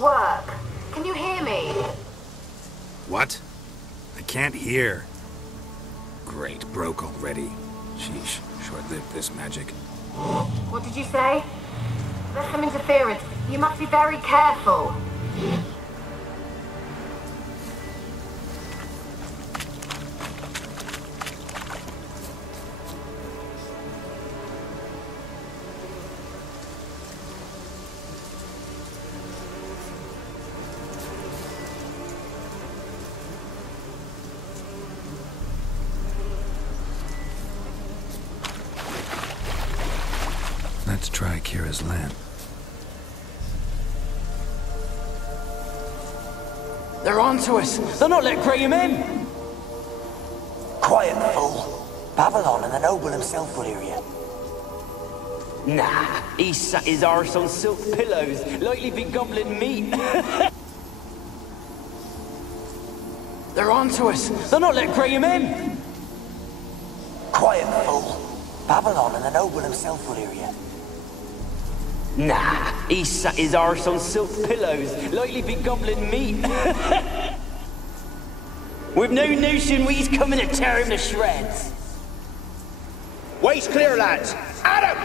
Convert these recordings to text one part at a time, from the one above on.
work. Can you hear me? What? I can't hear. Great, broke already. Sheesh, short-lived this magic. What did you say? There's some interference. You must be very careful. Let's try Kira's lamp. They're onto us. They'll not let Graham in. Quiet, fool. Babylon and the noble himself will hear you. Nah, he sat his arse on silk pillows, likely be gobbling meat. They're onto us. They'll not let Graham in. Quiet, fool. Babylon and the noble himself will hear you. Nah, he sat his arse on silk pillows, likely be gobbling meat. We've no notion we's coming to tear him to shreds. Way's clear, lads. Adam!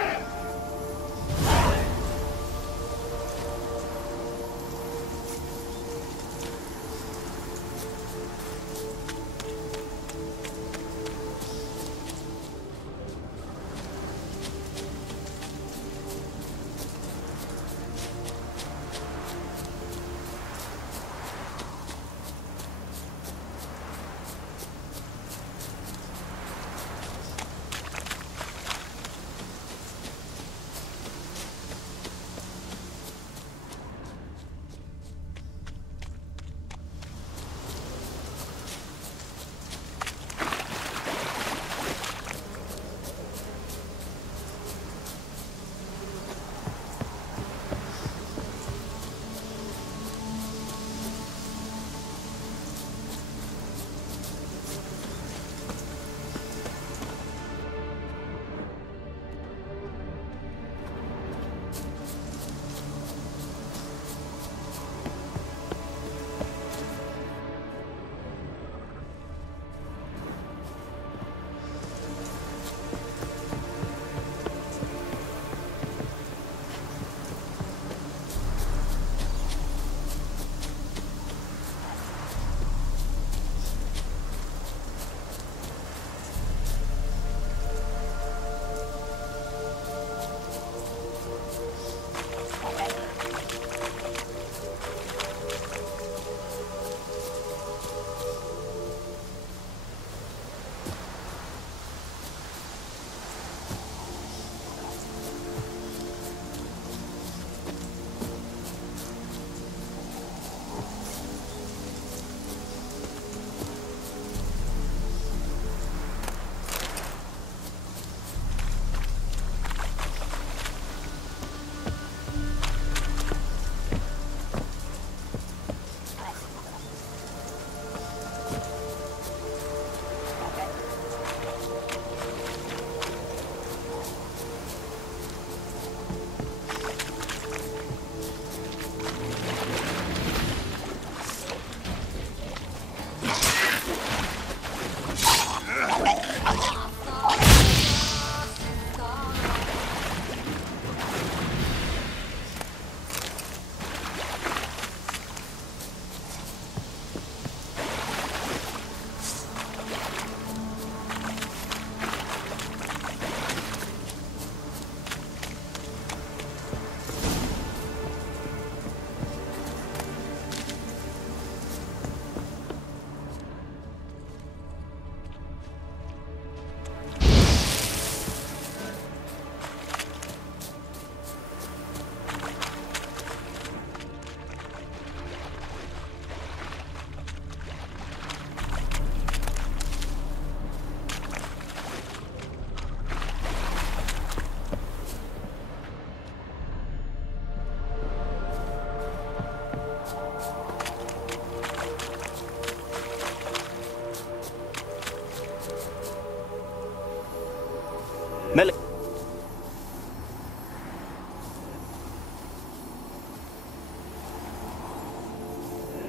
Mel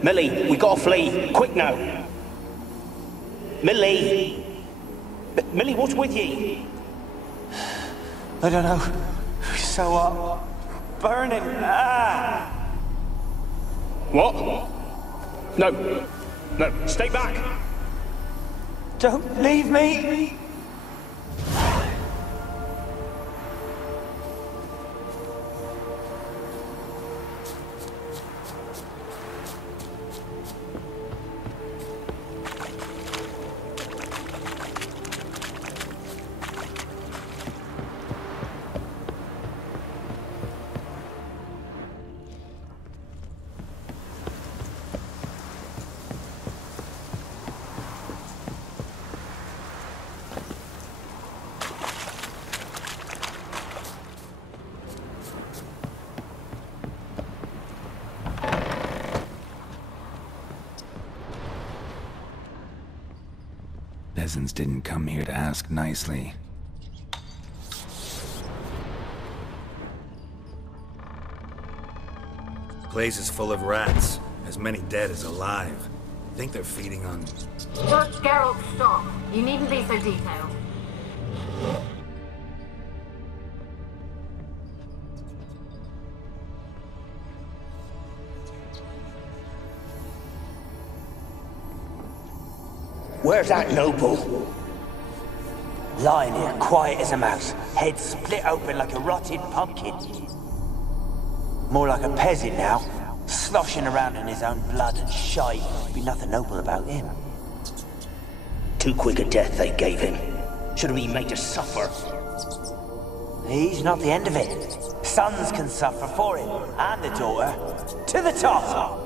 Millie, we gotta flee. Quick now. Millie! Millie, what's with ye? I don't know. So hot. Burning. Ah! What? No. No, stay back. Don't leave me! Peasants didn't come here to ask nicely. Place is full of rats. As many dead as alive. Think they're feeding on... Judge Geralt, stop. You needn't be so detailed. Where's that noble? Lying here, quiet as a mouse, head split open like a rotted pumpkin. More like a peasant now, sloshing around in his own blood and shite. Be nothing noble about him. Too quick a death they gave him. Should have been made to suffer. He's not the end of it. Sons can suffer for him, and the daughter. To the top!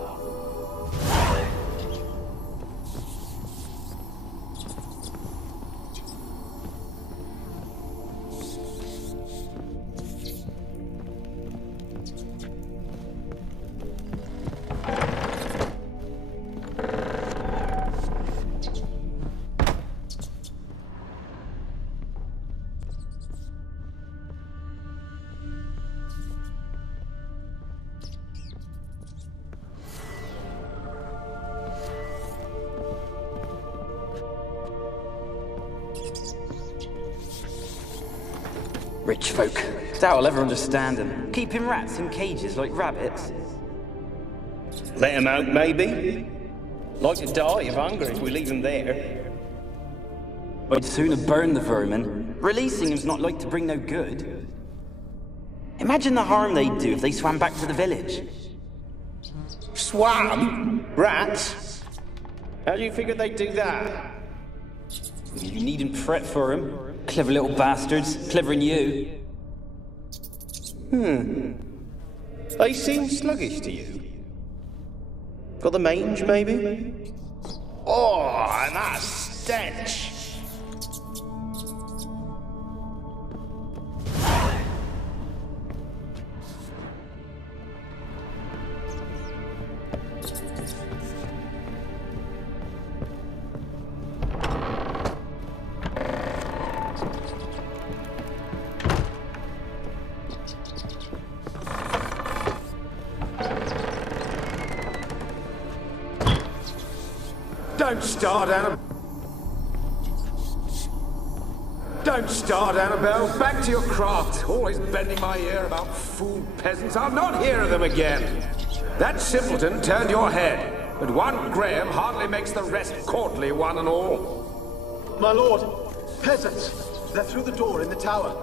Rich folk. Doubt I'll ever understand them. Keeping rats in cages like rabbits. Let him out, maybe? Like to die of hunger if we leave him there. I'd sooner burn the vermin. Releasing him's not like to bring no good. Imagine the harm they'd do if they swam back to the village. Swam? Rats? How do you figure they'd do that? You needn't fret for him. Clever little bastards. Clever'n you. They seem sluggish to you. Got the mange, maybe? Oh, and that stench! Don't start, Annabelle. Don't start, Annabelle. Back to your craft. Always bending my ear about fool peasants. I'll not hear of them again. That simpleton turned your head, but one Graham hardly makes the rest courtly, one and all. My lord, peasants. They're through the door in the tower.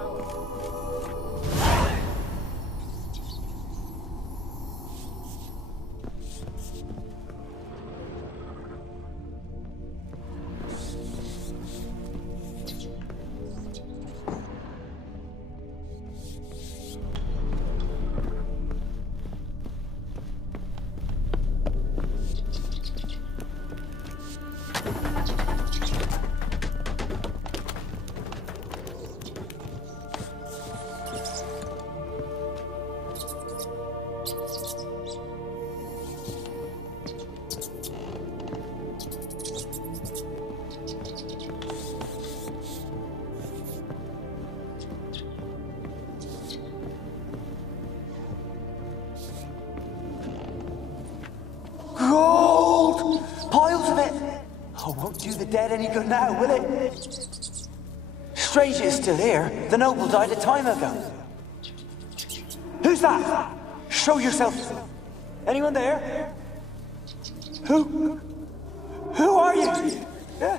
good now, will it? Strange it's still here. The noble died a time ago. Who's that? Show yourself. Anyone there? Who are you? Yeah?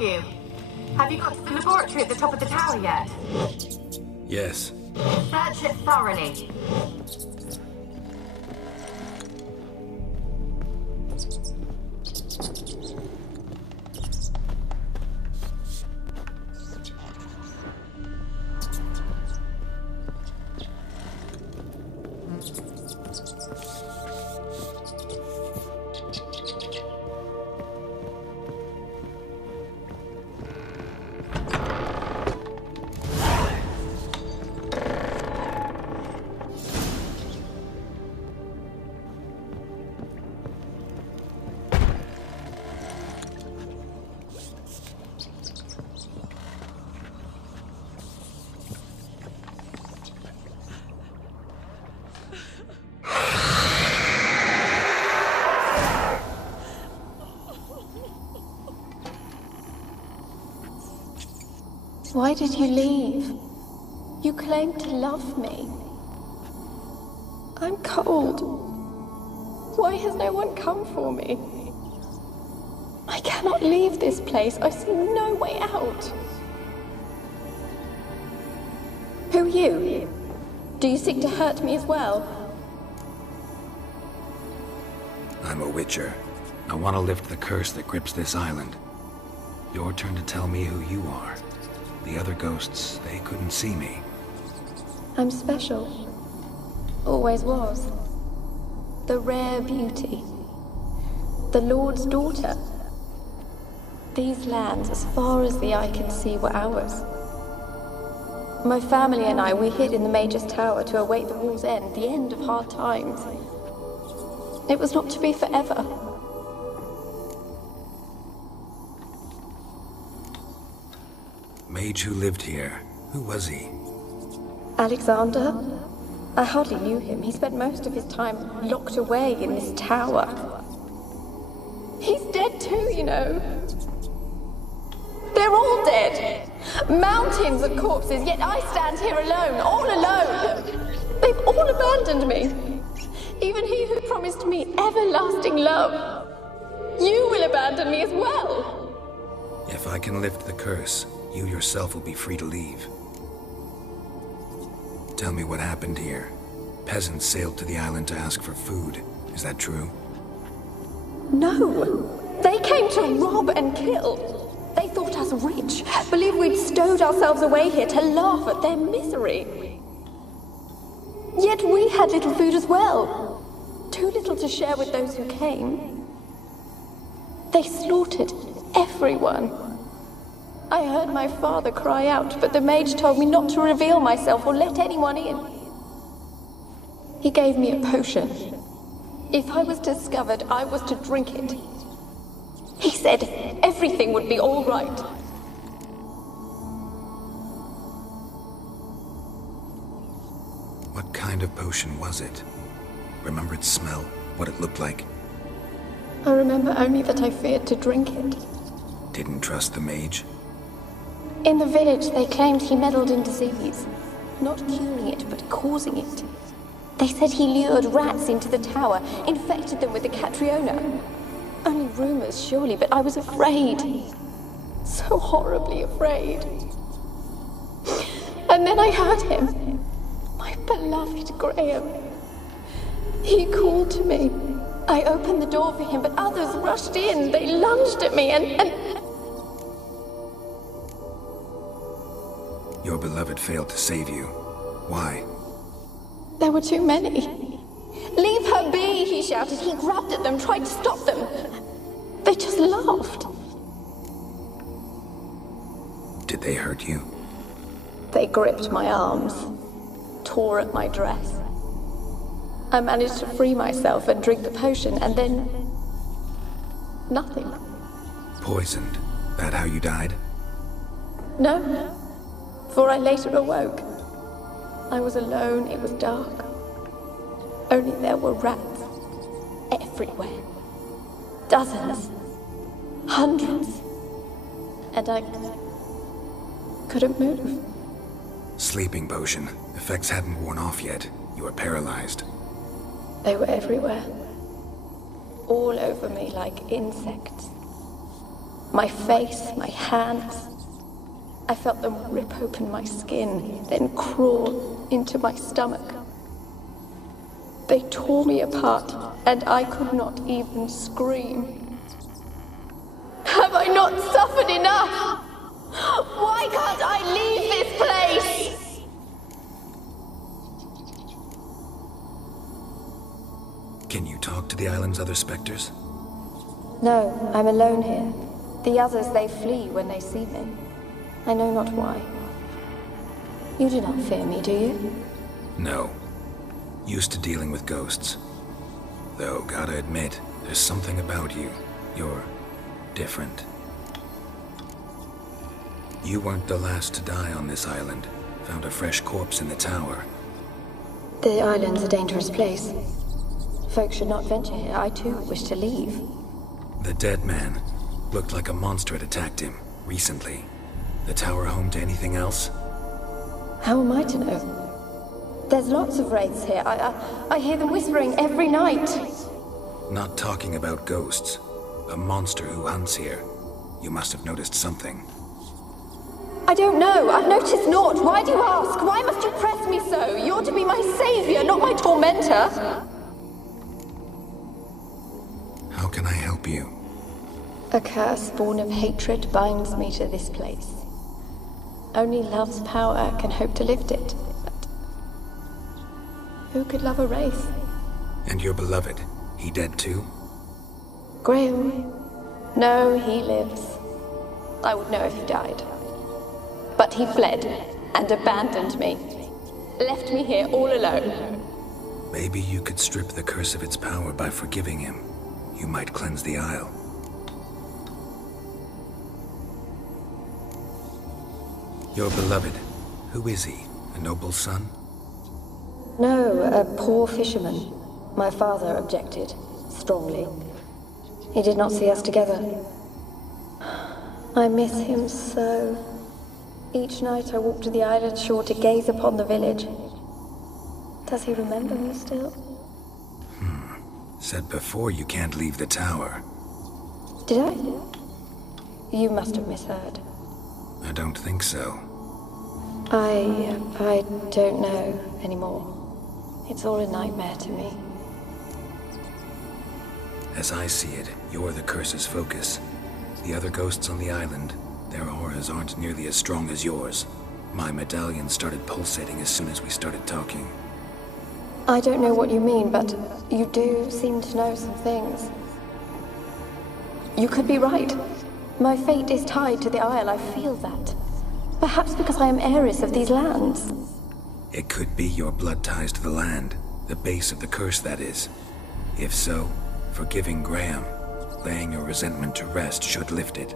You? Have you got to the laboratory at the top of the tower yet? Yes. Search it thoroughly. Why did you leave? You claimed to love me. I'm cold. Why has no one come for me? I cannot leave this place. I see no way out. Who are you? Do you seek to hurt me as well? I'm a witcher. I want to lift the curse that grips this island. Your turn to tell me who you are. The other ghosts, they couldn't see me. I'm special. Always was. The rare beauty. The Lord's daughter. These lands, as far as the eye can see, were ours. My family and I, we hid in the Mage's Tower to await the war's end, the end of hard times. It was not to be forever. Mage who lived here. Who was he? Alexander? I hardly knew him. He spent most of his time locked away in this tower. He's dead too, you know. They're all dead. Mountains of corpses, yet I stand here alone, all alone. They've all abandoned me. Even he who promised me everlasting love. You will abandon me as well. If I can lift the curse, you yourself will be free to leave. Tell me what happened here. Peasants sailed to the island to ask for food. Is that true? No. They came to rob and kill. They thought us rich, believed we'd stowed ourselves away here to laugh at their misery. Yet we had little food as well. Too little to share with those who came. They slaughtered everyone. I heard my father cry out, but the mage told me not to reveal myself or let anyone in. He gave me a potion. If I was discovered, I was to drink it. He said everything would be all right. What kind of potion was it? Remember its smell? What it looked like? I remember only that I feared to drink it. Didn't trust the mage? In the village, they claimed he meddled in disease. Not curing it, but causing it. They said he lured rats into the tower, infected them with the Catriona. Only rumors, surely, but I was afraid. So horribly afraid. And then I heard him. My beloved Graham. He called to me. I opened the door for him, but others rushed in. They lunged at me and... Your beloved failed to save you. Why? There were too many. Leave her be, he shouted. He grabbed at them, tried to stop them. They just laughed. Did they hurt you? They gripped my arms, tore at my dress. I managed to free myself and drink the potion, and then... nothing. Poisoned? That how you died? No, for I later awoke. I was alone, it was dark. Only there were rats everywhere. Dozens. Hundreds. And I couldn't move. Sleeping potion. Effects hadn't worn off yet. You were paralyzed. They were everywhere. All over me like insects. My face, my hands. I felt them rip open my skin, then crawl into my stomach. They tore me apart, and I could not even scream. Have I not suffered enough? Why can't I leave this place? Can you talk to the island's other specters? No, I'm alone here. The others, they flee when they see me. I know not why. You do not fear me, do you? No. Used to dealing with ghosts. Though, gotta admit, there's something about you. You're different. You weren't the last to die on this island. Found a fresh corpse in the tower. The island's a dangerous place. Folk should not venture here. I too wish to leave. The dead man. Looked like a monster had attacked him, recently. The tower home to anything else? How am I to know? There's lots of wraiths here. I hear them whispering every night. Not talking about ghosts. A monster who hunts here. You must have noticed something. I don't know. I've noticed naught. Why do you ask? Why must you press me so? You're to be my savior, not my tormentor. How can I help you? A curse born of hatred binds me to this place. Only love's power can hope to lift it. But who could love a wraith? And your beloved, he dead too? Graham? No, he lives. I would know if he died. But he fled and abandoned me. Left me here all alone. Maybe you could strip the curse of its power by forgiving him. You might cleanse the Isle. Your beloved, who is he? A noble son? No, a poor fisherman. My father objected, strongly. He did not see us together. I miss him so. Each night I walk to the island shore to gaze upon the village. Does he remember me still? Said before you can't leave the tower. Did I? You must have misheard. I don't think so. I don't know anymore. It's all a nightmare to me. As I see it, you're the curse's focus. The other ghosts on the island, their auras aren't nearly as strong as yours. My medallion started pulsating as soon as we started talking. I don't know what you mean, but you do seem to know some things. You could be right. My fate is tied to the Isle, I feel that. Perhaps because I am heiress of these lands. It could be your blood ties to the land, the base of the curse, that is. If so, forgiving Graham, laying your resentment to rest should lift it.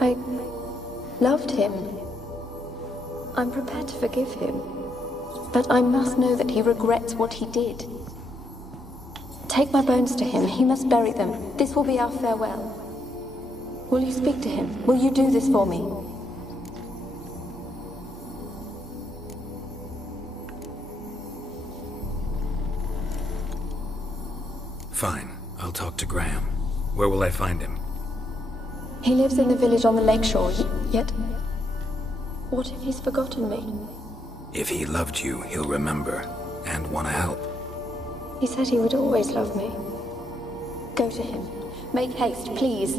I loved him. I'm prepared to forgive him. But I must know that he regrets what he did. Take my bones to him. He must bury them. This will be our farewell. Will you speak to him? Will you do this for me? Fine. I'll talk to Graham. Where will I find him? He lives in the village on the lakeshore, yet... What if he's forgotten me? If he loved you, he'll remember, and want to help. He said he would always love me. Go to him. Make haste, please.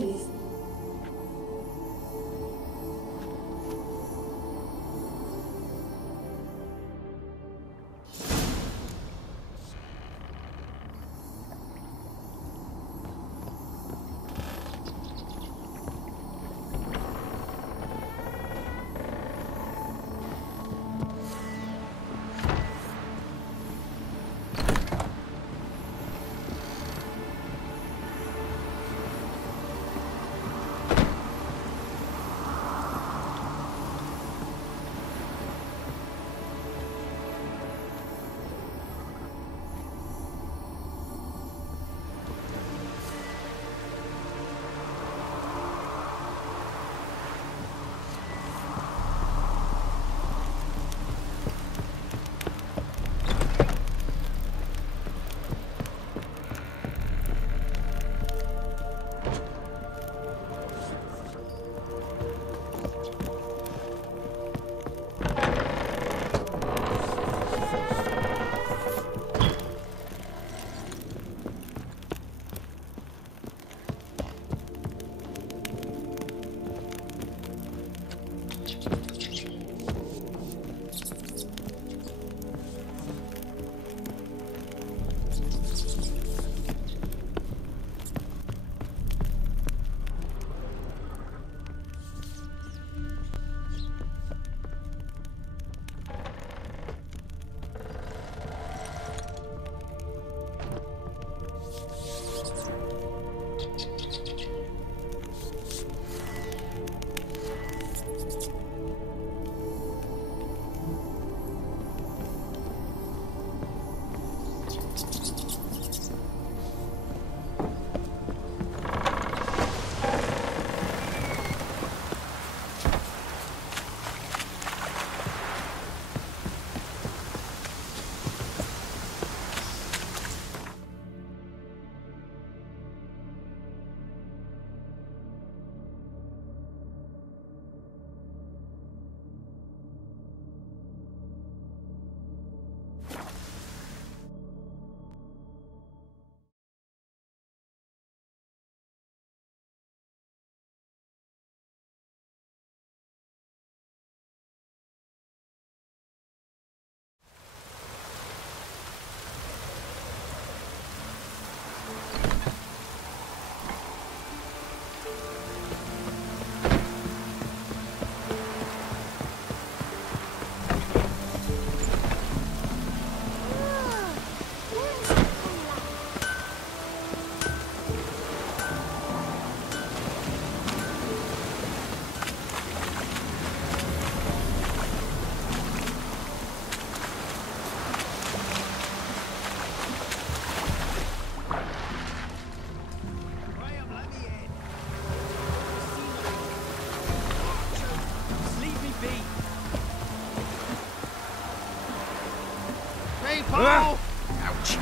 Ouch.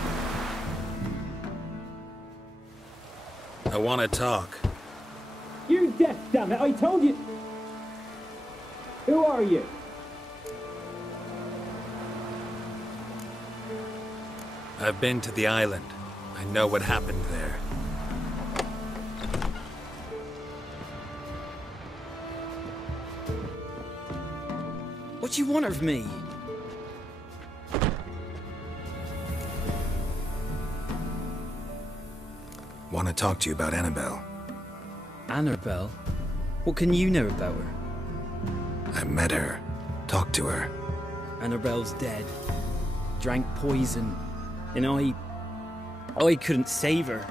I want to talk. You're deaf, damn it! I told you. Who are you? I've been to the island. I know what happened there. What do you want of me? Want to talk to you about Annabelle. Annabelle? What can you know about her? I met her. Talked to her. Annabelle's dead. Drank poison. And I couldn't save her.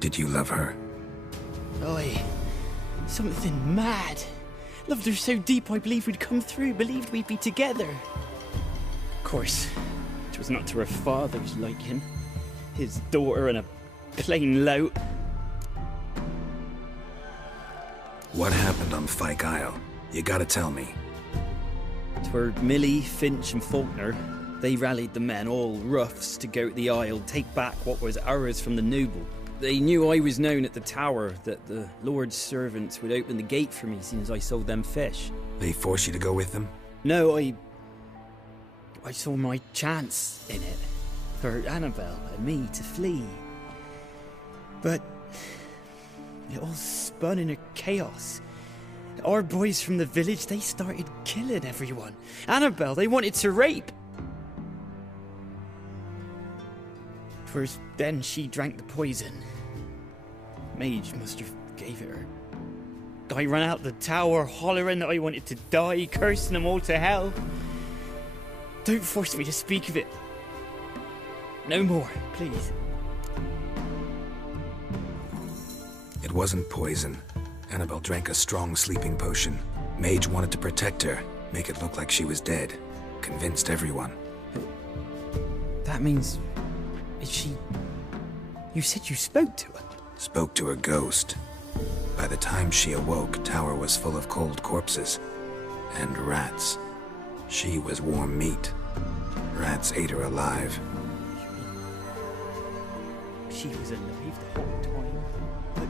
Did you love her? Something mad. Loved her so deep I believed we'd come through, believed we'd be together. Of course, it was not to her father's liking. His daughter and a plain lout. What happened on Fyke Isle? You gotta tell me. 'twere Millie, Finch and Faulkner. They rallied the men, all roughs, to go to the Isle, take back what was ours from the noble. They knew I was known at the tower, that the Lord's servants would open the gate for me since I sold them fish. They forced you to go with them? No, I saw my chance in it, for Annabelle and me to flee. But it all spun in a chaos. Our boys from the village, they started killing everyone. Annabelle, they wanted to rape. 'Twas then she drank the poison. Mage must have gave it her. I ran out the tower, hollering that I wanted to die, cursing them all to hell. Don't force me to speak of it. No more, please. It wasn't poison. Annabelle drank a strong sleeping potion. Mage wanted to protect her, make it look like she was dead. Convinced everyone. That means... is she... You said you spoke to her? Spoke to a ghost. By the time she awoke, Tower was full of cold corpses. And rats. She was warm meat. Rats ate her alive. She was alive the whole time? But...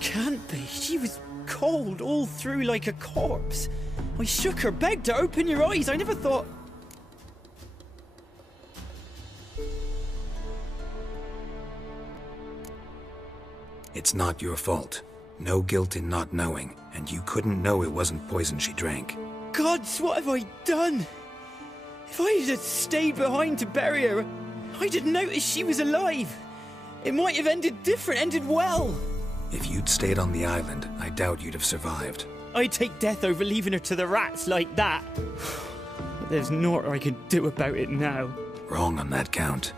Can't be. She was cold all through like a corpse. I shook her, begged her, open your eyes. I never thought... It's not your fault. No guilt in not knowing, and you couldn't know it wasn't poison she drank. Gods, what have I done? If I had stayed behind to bury her, I didn't notice she was alive. It might have ended different, ended well. If you'd stayed on the island, I doubt you'd have survived. I'd take death over leaving her to the rats like that. But there's naught I can do about it now. Wrong on that count.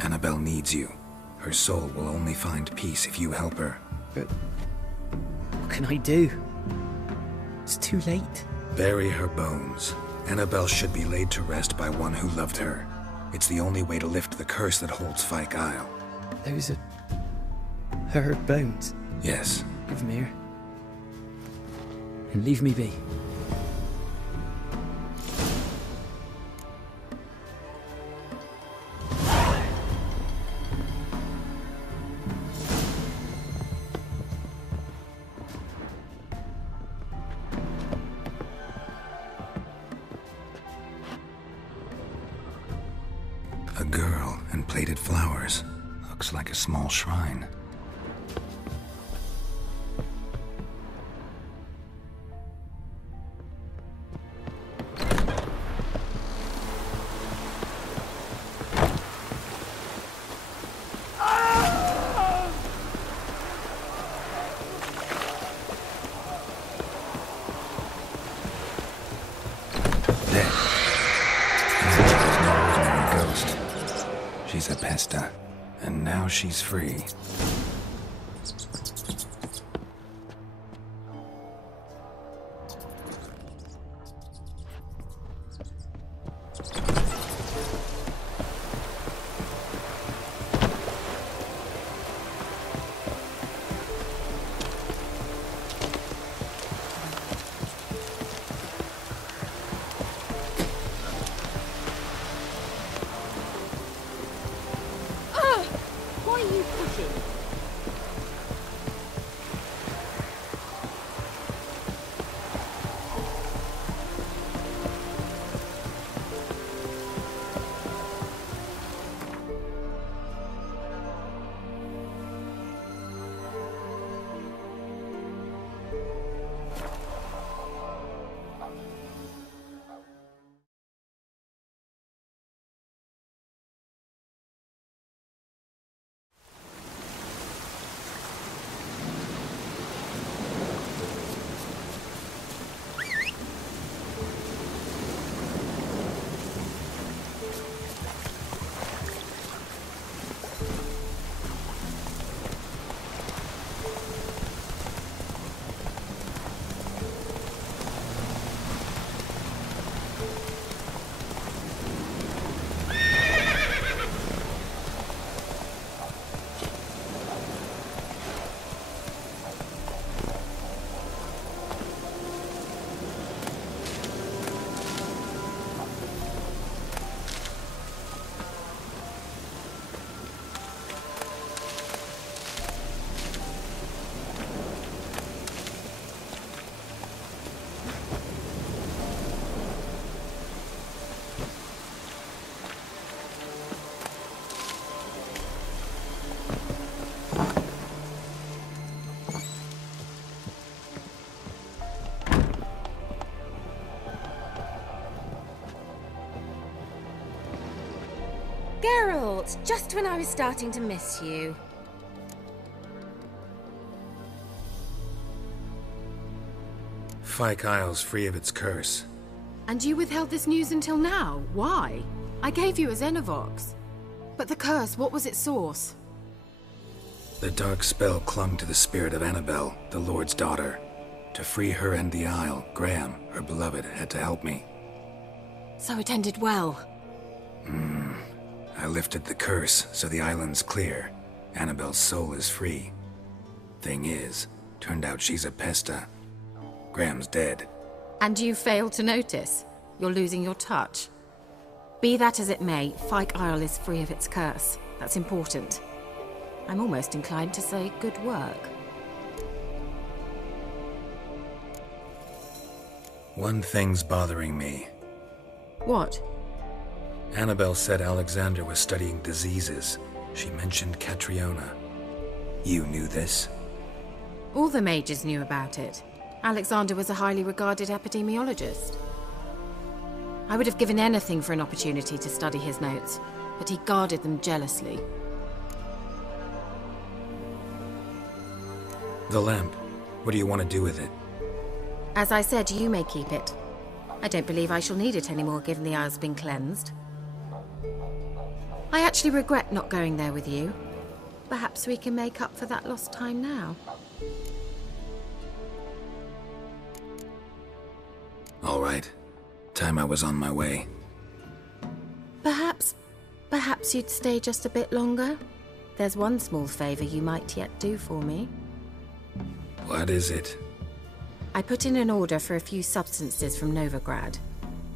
Annabelle needs you. Her soul will only find peace if you help her. But what can I do? It's too late. Bury her bones. Annabelle should be laid to rest by one who loved her. It's the only way to lift the curse that holds Fyke Isle. Those are... her bones? Yes. Give them here. And leave me be. A girl and plated flowers. Looks like a small shrine. She's a pesta, and now she's free. Geralt, just when I was starting to miss you. Fyke Isle's free of its curse. And you withheld this news until now? Why? I gave you a Xenovox. But the curse, what was its source? The dark spell clung to the spirit of Annabelle, the Lord's daughter. To free her and the Isle, Graham, her beloved, had to help me. So it ended well. I lifted the curse, so the island's clear. Annabelle's soul is free. Thing is, turned out she's a pesta. Graham's dead. And you failed to notice? You're losing your touch. Be that as it may, Fyke Isle is free of its curse. That's important. I'm almost inclined to say good work. One thing's bothering me. What? Annabelle said Alexander was studying diseases. She mentioned Catriona. You knew this? All the mages knew about it. Alexander was a highly regarded epidemiologist. I would have given anything for an opportunity to study his notes, but he guarded them jealously. The lamp. What do you want to do with it? As I said, you may keep it. I don't believe I shall need it anymore, given the Isle's been cleansed. I actually regret not going there with you. Perhaps we can make up for that lost time now. All right. Time I was on my way. Perhaps you'd stay just a bit longer? There's one small favor you might yet do for me. What is it? I put in an order for a few substances from Novigrad.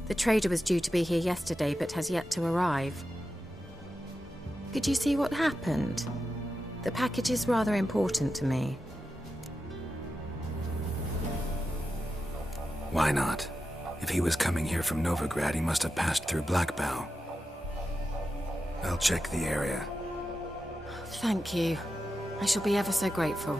The trader was due to be here yesterday, but has yet to arrive. Could you see what happened? The package is rather important to me. Why not? If he was coming here from Novigrad, he must have passed through Blackbow. I'll check the area. Thank you. I shall be ever so grateful.